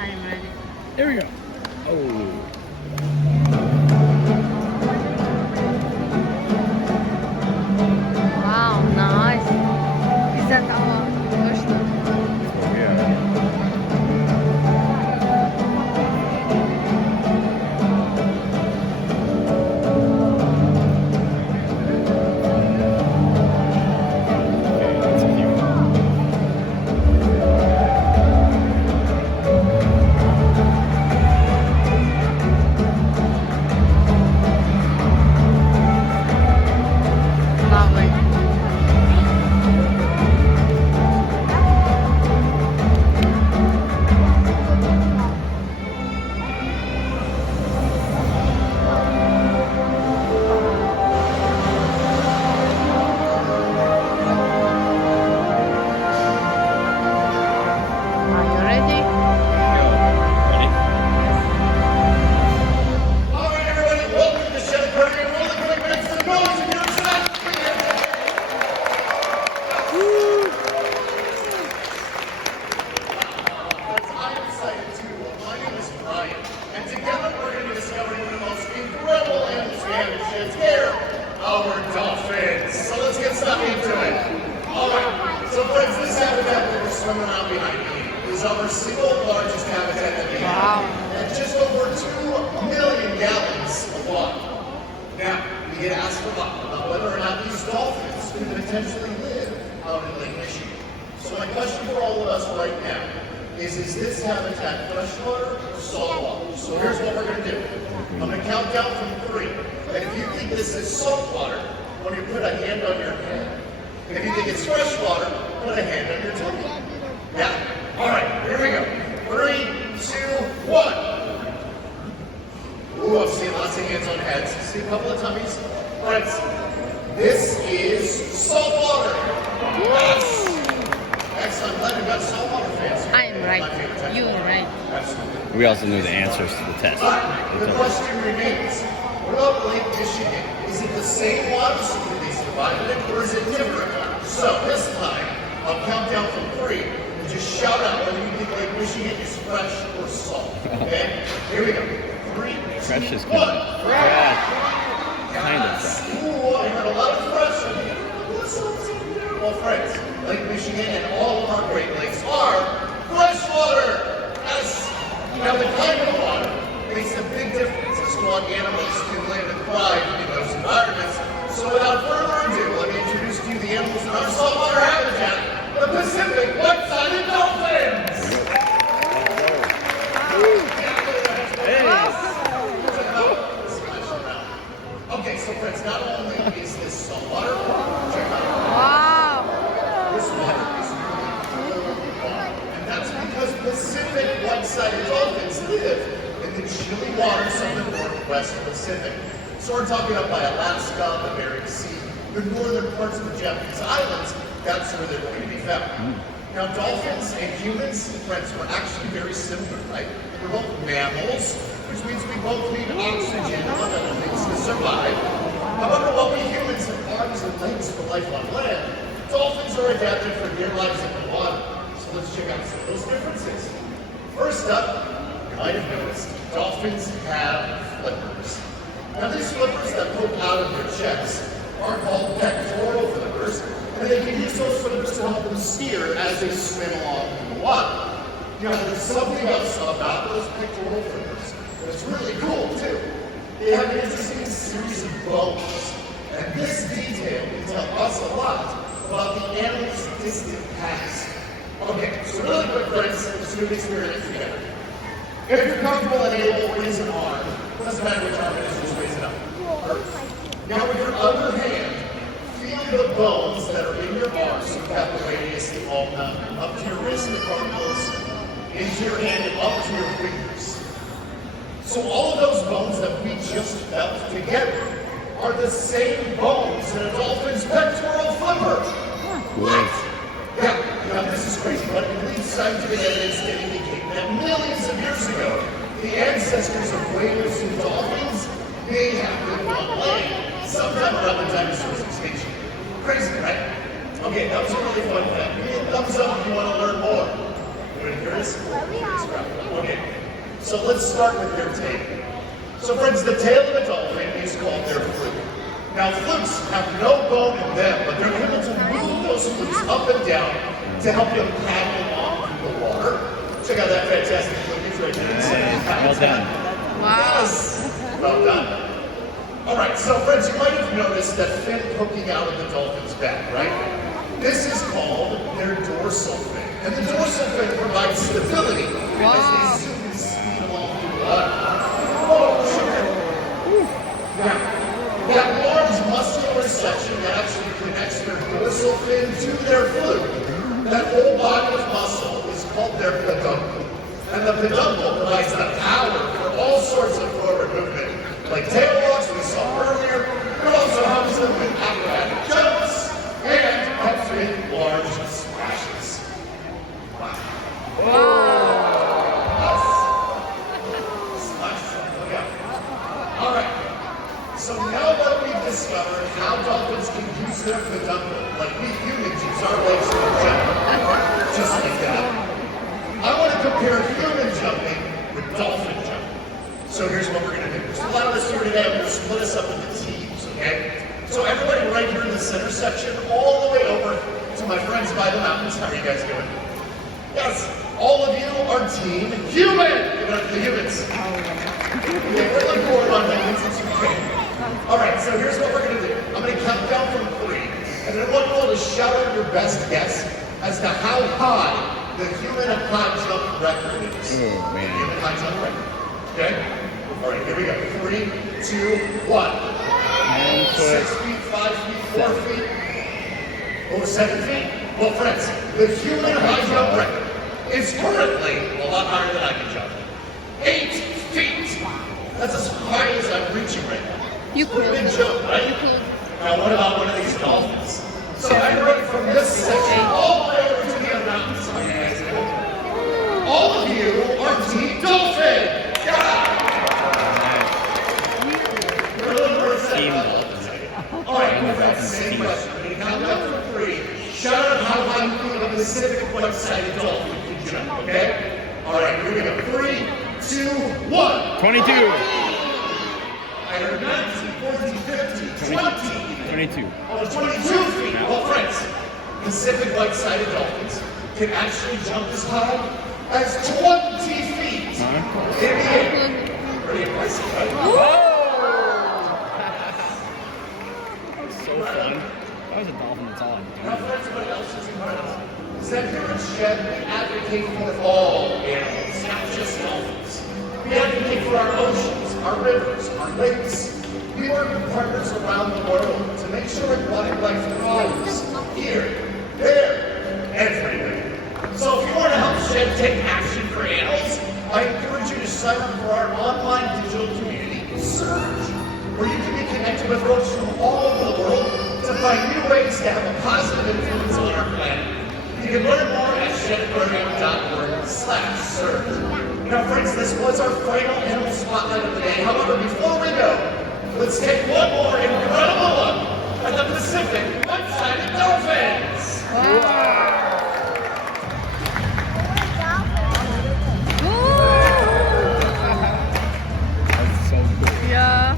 I'm ready. Here we go. Oh. Wow, nice. Is that our first one? Yeah. Lovely. Are you ready? Ready? All right, everybody, welcome to the Shedd Aquarium. Really quick, make some noise if you're excited. I'm excited too. My name is Brian, and together we're going to be discovering one of the most incredible animals we have in Shedd's care, our dolphins. So let's get stuck into it. All right, so friends, this habitat that we're swimming around behind me is our single largest habitat that we have, at just over 2 million gallons of water. Now, we get asked a lot about whether or not these dolphins could potentially live out in Lake Michigan. So my question for all of us right now is this habitat freshwater or saltwater? So here's what we're going to do. I'm going to count down from 3. And if you think this is saltwater, I want you to put a hand on your head. And if you think it's freshwater, put a hand on your tummy. Yeah? All right, here we go. 3, 2, 1. Ooh, I'm seeing lots of hands on heads. See a couple of tummies? Friends, this is saltwater. Yes! Excellent. Glad we've got saltwater fans here. I'm right. My favorite type of You're water. right. Absolutely. We also knew the answers to the test. But the question remains, what about Lake Michigan? Is it the same water stream they survive in it, or is it different? So this time, I'll count down from 3 and just shout out whether you think Lake Michigan is fresh or salt. Okay? Here we go. 3, 2, Fresh is 1. kind of fresh. Kind of Yes. fresh. Ooh, I heard a lot of fresh. Well, friends, Lake Michigan and all of our Great Lakes are freshwater. Yes. Now, the climate of water makes a big difference as to what animals can live and thrive in those environments. So, without further ado, let me introduce to you the animals in our saltwater habitat, the Pacific white-sided dolphins. Okay, so friends, not only is this saltwater, check it out. Wow. This water is really warm, and that's because Pacific white-sided dolphins live in the chilly waters of the Northwest Pacific. So we're talking up by Alaska, the Bering Sea, the northern parts of the Japanese islands. That's where they're going to be found. Now, dolphins and humans, friends, we're actually very similar, right? We're both mammals, which means we both need oxygen and other things to survive. However, while we humans have arms and legs for life on land, dolphins are adapted for their lives in the water. So let's check out some of those differences. First up, you might have noticed, dolphins have flippers. Now these flippers that poke out of their chests are called pectoral flippers, and they can use those flippers to help them steer as they swim along in the water. Now there's something else about those pectoral flippers that's really cool too. They have an interesting series of bones, and this detail can tell us a lot about the animal's distant past. Okay, so really quick, friends, let's do an experiment together. If you're comfortable and able, raise an arm. Doesn't matter which arm it is, just raise it up. Perfect. Now with your other hand, feel the bones that are in your arm. So you've got the radius, the ulna, up to your wrist, the carpals, into your hand, and up to your fingers. So all of those bones that we just felt together are the same bones in a dolphin's pectoral flipper. Great. Yeah, now this is crazy, but it leads scientific evidence to indicate that millions of years ago, the ancestors of whales and dolphins may have lived on land sometime around the dinosaurs' extinction. Crazy, right? Okay, that was a really fun fact. Give me a thumbs up if you want to learn more. You want to hear this? Okay, So let's start with their tail. So friends, the tail of a dolphin is called their fluke. Now flukes have no bone in them, but they're able to move those flukes up and down to help them paddle along through the water. Check out that fantastic fluke. It's right there. Well done. Wow. Yes. Well done. All right, so friends, you might have noticed that fin poking out of the dolphin's back, right? This is called their dorsal fin. And the dorsal fin provides stability as they zoom and speed along through the water. Oh, sure. Now, that large muscular section that actually connects their dorsal fin to their fluke, that whole body of muscle is called their peduncle. And the peduncle provides the power for all sorts of forward movement, like tail walks we saw earlier. It also helps them with acrobatic jumps and helps with large splashes. Wow. Look out. All right. So now that we've discovered how dolphins can use their peduncle, like we humans use our legs to jump, just like that, I want to compare human jumping with dolphin jumping. So here's what we're going to do. There's a lot of us here today. I'm going to split us up into teams, okay? So everybody right here in the center section, all the way over to my friends by the mountains. How are you guys doing? Yes, all of you are team human. Give it up to the humans. Okay, we're looking forward on humans since you can. All right, so here's what we're going to do. I'm going to count down from 3, and then I want you all to shout out your best guess as to how high the human high jump record is. Oh, man. Human high jump record. Okay? All right, here we go. 3, 2, 1. 6 feet, 5 feet, 4 feet. Over 7 feet. Well, friends, the human high jump record is currently a lot higher than I can jump. 8 feet. That's as high as I'm reaching right now. You could. Big jump, right? Now, what about one of these dolphins? So I run from this section all the way over to the other mountains. How are you guys doing? All of you are Team Dolphin! Yeah! We're looking for a second level. All right, we've got the same question. We're going to count down from 3. Shout out how high you feel a Pacific white-sided dolphin can jump, okay? All right, here we go. 3, 2, 1. 22. I heard 19, 14, 15, 20. 22. Oh, 22 feet. Well, friends, Pacific white-sided dolphins can actually jump as high as 20 feet in the air. Pretty impressive, right? So fun. If I was a dolphin, that's all I'd Now, friends, what else is incredible is that here at Shedd, we advocate for all animals, not just dolphins. We advocate for our oceans, our rivers, our lakes. We work with partners around the world to make sure aquatic life thrives here, there, everywhere. So if you want to help Shedd take action for animals, I encourage you to sign up for our online digital community, Surge, where you can be connected with folks from all over the world to find new ways to have a positive influence on our planet. You can learn more at sheddaquarium.org/surge. Now friends, this was our final animal spotlight of the day. However, before we go, let's take one more incredible look at the Pacific white-sided dolphins. That's so cool. Yeah.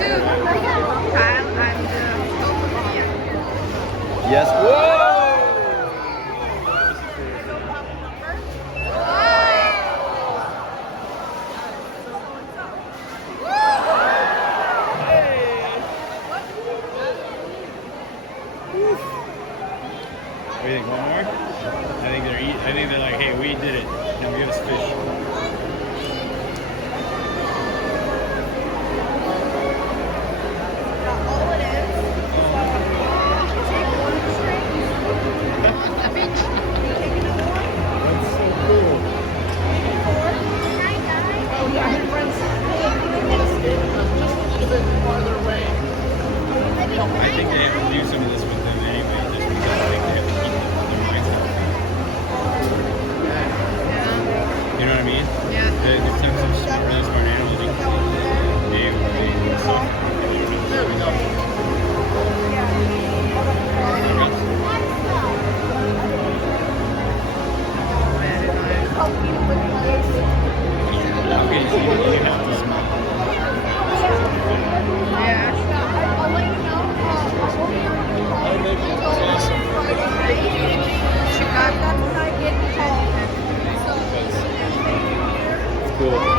Kyle and Sophia. Yes. Whoa! What do you think? One more? I think they're like, hey, we did it. Now give us fish. All it is. Take one string. I mean, take another one. That's so cool. Oh yeah, hey friends, just a little bit farther away. I think they have to do some of this with them anyway, just because I think they have to keep their minds up. You know what I mean? Yeah. They're some smart, really smart animals. They suffer. There we go. Okay, so you have to smell. Yeah. I'll let you know. Chicago. Cool.